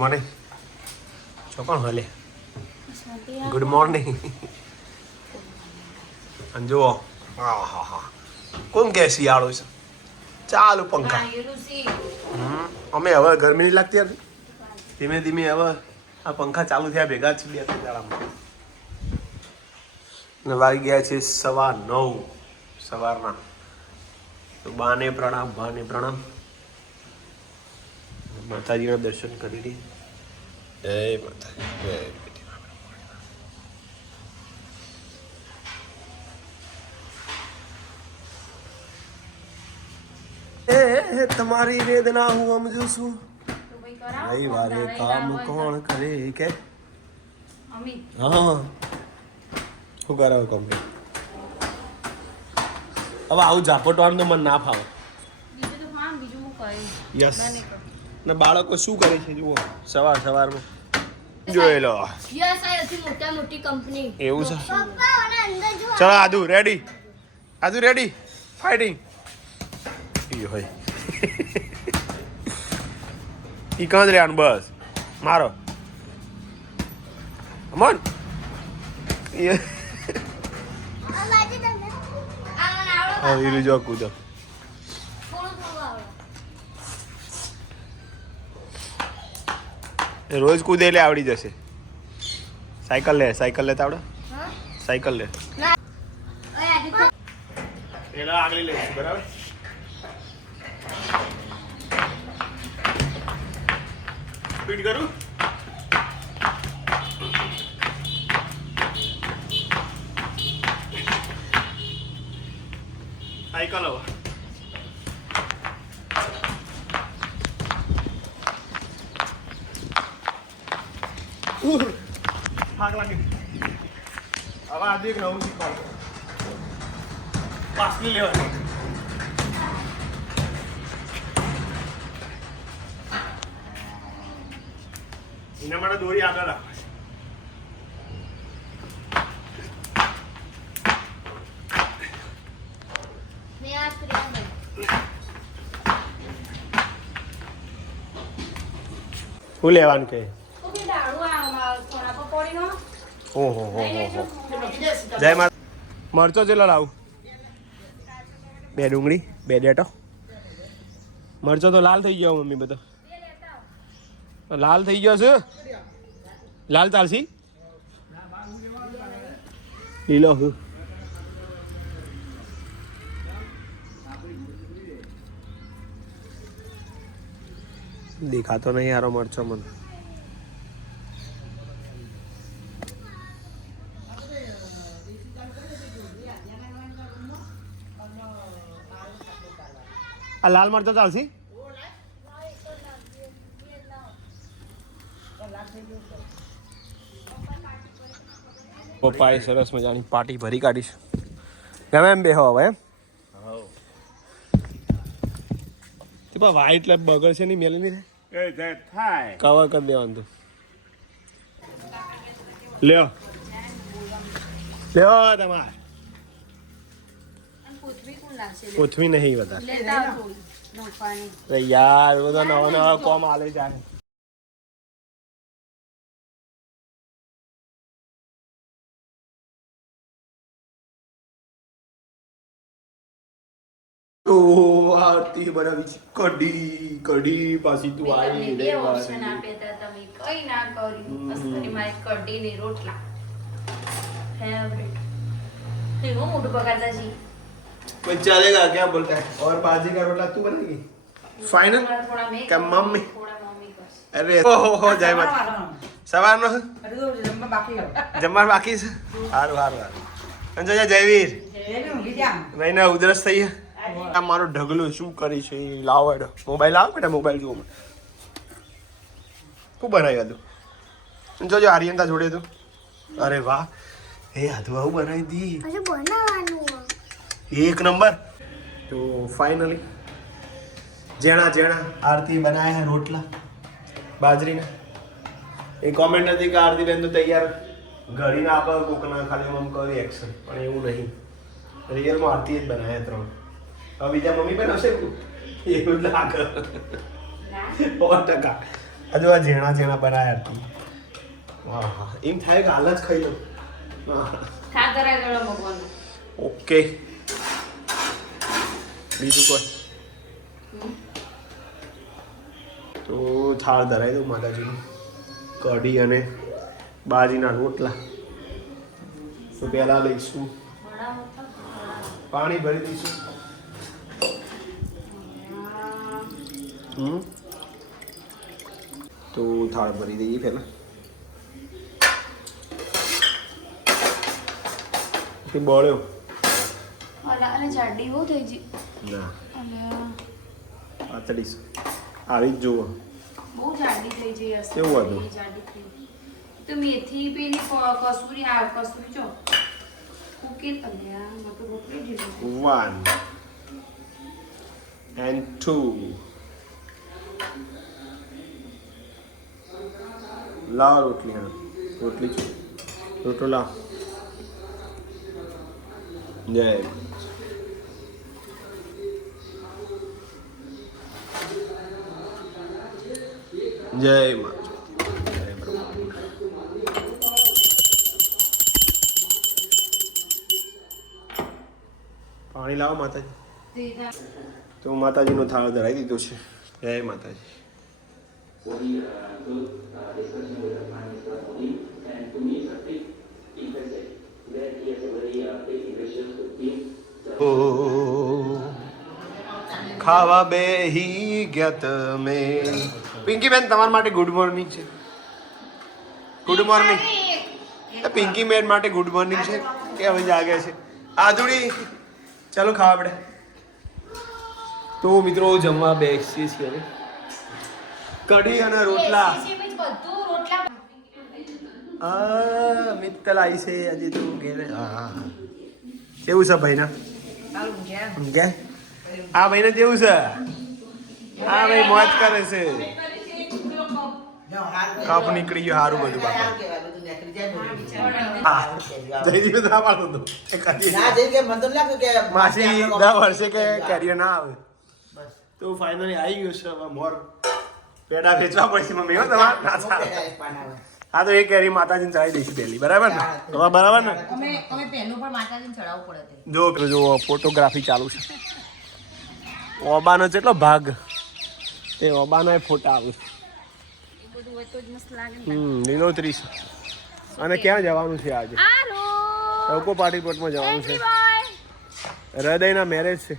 Morning ચોકણ હલે good morning અને જુઓ હા હા હા કોણ કે શિયાળો છે ચાલુ પંખા અમે હવે ગરમી નહીં લાગતી યાર ધીમે ધીમે હવે આ પંખા ચાલુ થયા ભેગા જ બે ત્રણ દાડામાં ને વાગી ગયા છે 9:15 સવારના તો બાને પ્રણામ ભાને પ્રણામ માતાજીના દર્શન કરી લી જય માતાજી જય તમારી વેદના હું સમજુ છું રવિવારે કામ કોણ કરે કે હા શું કરાવ કંપની હવે આવું ઝાપટવાનું તો મને ના ફાવે યસ ને બાળકો શું કરે છે જુઓ સવારમાં જોઈ લો મોટી કંપની એવું છે ચલો આદુ રેડી ફાઇટિંગ ઈ હોય ઈ કાં જ રહ્યા બસ મારો અમન ઈ જો કૂદો રોજ કૂદે એટલે આવડી જશે સાયકલ લે તો આવડે સાયકલ લે એલા આગળ લઈશું બરાબર સ્પીડ કરું સાયકલ હવે થાક લાગે હવે આજે એક નવું શીખવાડું પાસલી લેવાની એના માટે દોરી આગળ રાખવાની શું લેવાનું કે ઓહો હો જય માતા મરચો ચેલો લાવું 2 ડુંગળી 2 ડેટો મરચો તો લાલ થઈ ગયો મમ્મી બધો લાલ થઈ ગયો છે લાલ ચાલશી લીલો હું દેખાતો નહીં યારો મરચો મને આ લાલ મરચો ચાલશી પપ્પાએ સરસ મજાની પાર્ટી ભરી કાઢીશ ગમે એમ બેહો હવે એમ વાઈટ એટલે બગડ છે નહીં મેલી નહીં થાય કવર કરી દેવાનું તું લ્યો તમારે કોથમી નહીં વધારે યાર બધા નવા કોમ આલે જાય આરતી બનાવી કઢી પાછી તું આવી બે ઓપ્શન આપ્યા હતા તમે કઈ ના કર્યું બસ કરી મારી કઢી ને રોટલા ફેવરેટ તેવો મોટું બગાડતા જી कोई चलेगा क्या बोलता है और बाजी का रोटला तू बनाएगी फाइनल क्या मम्मी अरे हो जय माता सवार નો જમવા બાકી છે હારું અંજો જયવીર ભાઈ ને ઉધરસ થઈ આ મારો ઢગલું શું કરી છે લાવો એડો મોબાઈલ આવ બેટા મોબાઈલ જુઓ શું બનાવ્યું હતું જોજો આર્યનતા જોડે તો અરે વાહ એ આધુ આવું બનાવી દી બનાવવાનું एक नंबर तो फाइनली जेना आरती बनाया है रोटला बाजरी ने एक कमेंट નથી કે આરતી બેન તો તૈયાર ઘડી ના આપે કોકના ખાલી મમ કરી એક્શન પણ એવું નહીં રિયલ માં આરતી જ બનાયા 3 હવે બીજા મમ્મી બનાવશે એવું લાગે 100% હજુ આ ઝીણા ઝીણા બનાયા તું હા એમ થાય કે હાલ જ ખાઈ લઉં ખા કરાય ગળો ભગવાન ઓકે બીજું કોઈ તો થાળ ધરાવી દઉં માતાજીનું કઢી અને બાજીના રોટલા તો પહેલાં લઈશું પાણી ભરી દઈશું તો થાળ ભરી દઈએ પહેલાં તે બળ્યો અને જાડી બહુ થઈ ગઈ ના અને પાતળીશું આવી જ જુઓ બહુ જાડી થઈ ગઈ હશે કેવું હતું? જાડી થઈ તો મેથી પેલી કસૂરી કસૂરી જો કુકી અલ્યા મત રોટલી દીધી 1 and 2 લાવ રોટલી હા રોટલી છું રોટલો લાવ જય જય મા જય બ્રહ્મા પાણી લાવો માતાજી તો માતાજીનો થાળ ધરાવી દીધો છે જય માતાજી ખાવા બેહી ગયા તમે પિંકી બેન તમારા માટે ગુડ મોર્નિંગ છે ગુડ મોર્નિંગ પિંકી બેન માટે ગુડ મોર્નિંગ છે કે હવે જાગે છે આધુડી ચાલો ખાવા આપણે તો મિત્રો જમવા બેસીએ છીએ હવે કઢી અને રોટલા મિત્તલ આવી છે આજે તું ઘેરે હા કેવું છે ભાઈના ગયા આ ભાઈને કેવું છે હા ભાઈ મોજ કરે છે કાપ નીકળી ગયું સારું બધું બાપા જયદીપ ના પાડું તો માસી 10 વર્ષે કે કેરીઓ ના આવે તો ફાઇનલી આવી ગયું છે હવે મોર પેડા વેચવા પડશે મમ્મી હો તમારે હા તો એ કેરી માતાજીને ચડાવી દઈશું પહેલી બરાબર ને હવે બરાબર ને અમે પહેલું પણ માતાજીને ચડાવવું પડે જો ફોટોગ્રાફી ચાલુ છે ઓબાનો કેટલો ભાગ તે ઓબાનો એ ફોટા આવે લીલોતરી છે અને ક્યાં જવાનું છે આજે ટોકો પાર્ટી પ્લોટમાં જવાનું છે હૃદયના મેરેજ છે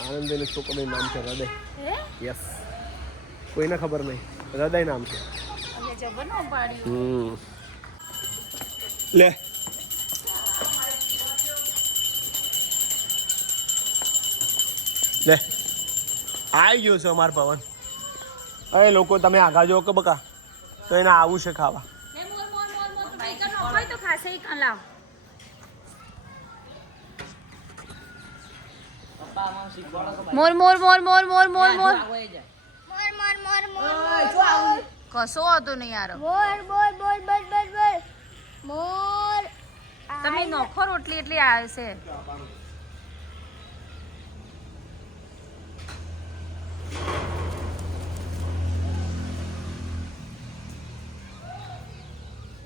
આનંદનું છોકરીનું નામ છે હૃદય યસ કોઈને ખબર નહીં હૃદય નામ છે લે લે આવી ગયો છે અમાર પવન અરે લોકો તમે આગા જો કે બકા તો એને આવું છે ખાવા મોર મોર મોર મોર મોર મોર મોર કશો હતો નહીં યાર મોર તમે નોખો રોટલી એટલી આવે છે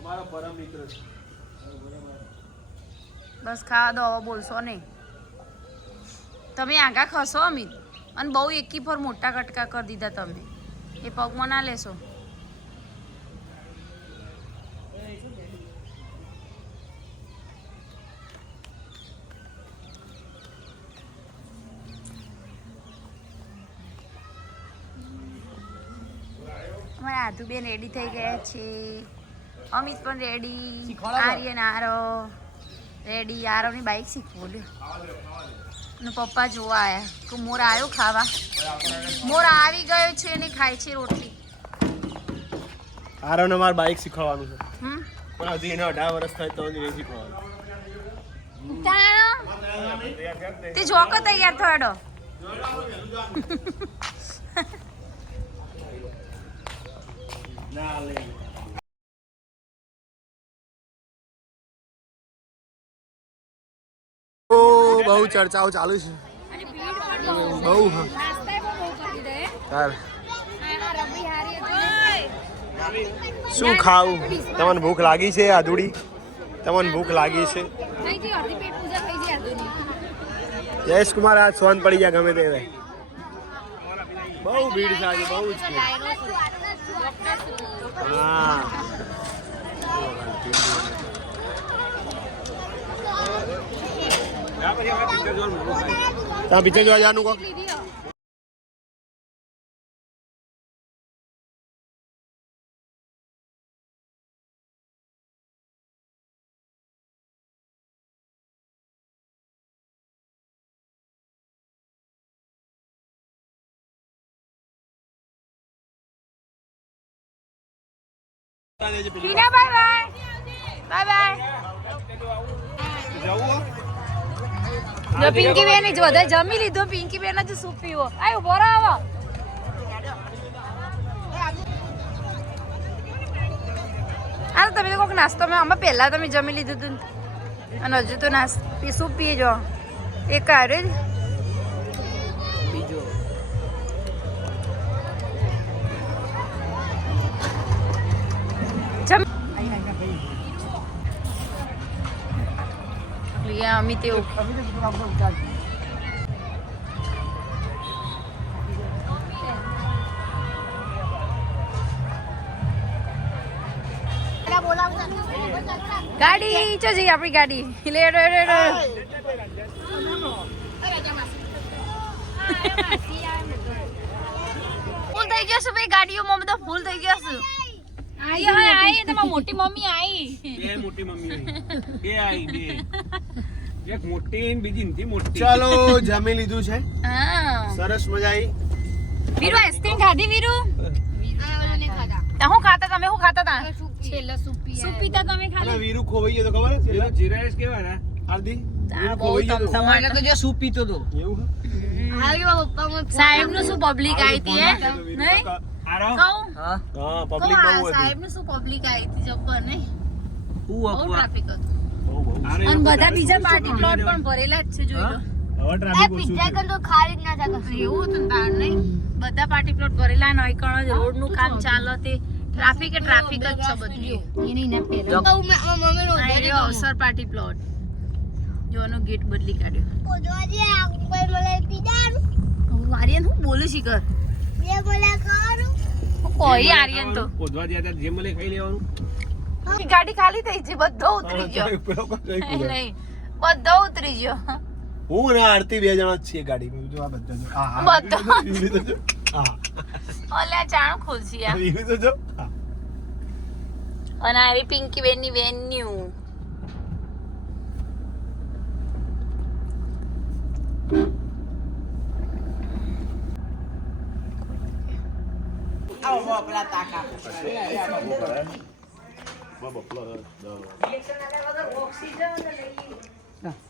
અમારો પરમ મિત્ર છે બસ ખાવા દો હવે બોલશો નહીં તમે આગા ખસો અમિત અને બહુ એકી પર મોટા કટકા કરી દીધા તમે એ પગમાં ના લેશો અમારા આધુબેન રેડી થઈ ગયા છે અમિત પણ રેડી આર્યન આરો રેડી આરોની બાઈક શીખવું અને પપ્પા જોવા આવ્યા કે મોર આવ્યો ખાવા મોર આવી ગયો છે અને ખાય છે રોટલી આરોને મારે બાઈક શીખવાનું છે હમ પણ હજી એને 18 વર્ષ થાય તો નહીં શીખવાનું તે જોકો તૈયાર થયો ના લે બહુ ચર્ચાઓ ચાલુ છે બહુ હા શું ખાવું? તમને ભૂખ લાગી છે આદુડી? તમને ભૂખ લાગી છે? જયેશ કુમાર આજ સોન પડી ગયા ગમે તે બહુ ભીડ છે આજે, બહુ જ હા. ત્યાં પિક્ચર જોવા જવાનું કહો. ટીના બાય બાય. Bye bye. જો પિંકી બેન જો બધા જમી લીધું. પિંકી બેન જ સૂપ પીવો. આયો બોરા આવો. આ તમે કોક નાસ્તો મેં આમાં પહેલા તમે જમી લીધું હતું અને હજુ તો સૂપ પીએ જો એક આવ્યો જ બીજો. અમિત એવું ગાડી ચો જઈ આપણી ગાડી લે રે રે રે ફૂલ થઈ ગયો છે ભાઈ ગાડીઓમાં બધો ફૂલ થઈ ગયો છે. આઈ હોય આઈ તમારી મોટી મમ્મી આઈ. બે મોટી મમ્મી બે આઈ બે એક મોટી ને બીજી નથી મોટી. ચાલો જમી લીધું છે. હા સરસ મજા આવી. વીરુ આઈસ્ક્રીમ ખાધી વીરુ? હું ખાતા તમે શું ખાતા તા? છેલ્લે સૂપ પીતા તમે ખાલી. વીરુ ખોવાઈ ગયો તો ખબર છે? પેલો જીરાઈસ કેવા ને આરદી વીરુ ખોવાઈ ગયો તો. તમારે તો જો સૂપ પીતો તો એવું સાહેબ નું શું પબ્લિક આવી હતી હે નહીં આરો કહું હા પબ્લિક બહુ હતી. સાહેબ નું શું પબ્લિક આવી હતી જબ્બર નહીં હું બહુ અપવા ટ્રાફિક હતું બહુ બહુ. અને બધા બીજા પાર્ટી પ્લોટ પણ ભરેલા જ છે જોઈ લો. હવે ટ્રાફિક ઓછું છે. એવું હતું ને તાર નહીં બધા પાર્ટી પ્લોટ ભરેલા ને કણ જ રોડ નું કામ ચાલે તે ટ્રાફિક જ છે બધું. અવસર પાર્ટી પ્લોટ જોનો ગેટ બદલી કાઢ્યો. આર્યન હું બોલું છી કર કોઈ આર્યન તો પોદવા જ્યાં ત્યાં જે મળે ખાઈ લેવાનું. ગાડી ખાલી થઈ છે બધો ઉતરી ગયો પેલો કોઈ કઈ કીધું. નહીં બધો ઉતરી ગયો. હું ને આરતી બે જણા જ છીએ ગાડીમાં. જો આ બધા જો. હા બધો. વીરુ તો જો. હા ઓલા ચાણ ખુલસી આ વીરુ તો જો. હા. અને આવી પિંકી બેન ની વેન્યુ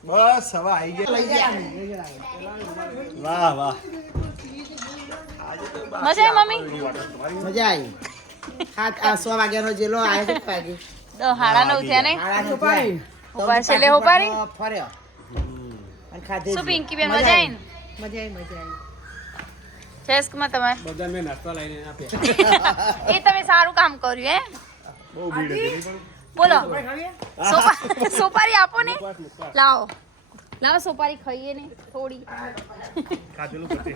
બસ હવે આવી ગયા. વાહ વાહ મજા મમ્મી મજા આવી. 100 વાગ્યાનો જેલો આવ્યો છે વાગે. તો હાડા 9 થયા ને હાડા ઉપાડી ઉપાડ છે લે ઉપાડી ફર્યો અને ખાધે શું પિંકી બેન મજા આવી ને મજા આવી. જયસકુમાર તમે બધા મેં નાસ્તા લઈને આપ્યા. એ તમે સારું કામ કર્યું હે બહુ ભીડ હતી. બોલો સોપારી આપો ને લાવો સોપારી ખાઈએ ને થોડી ખાધેલું પતે.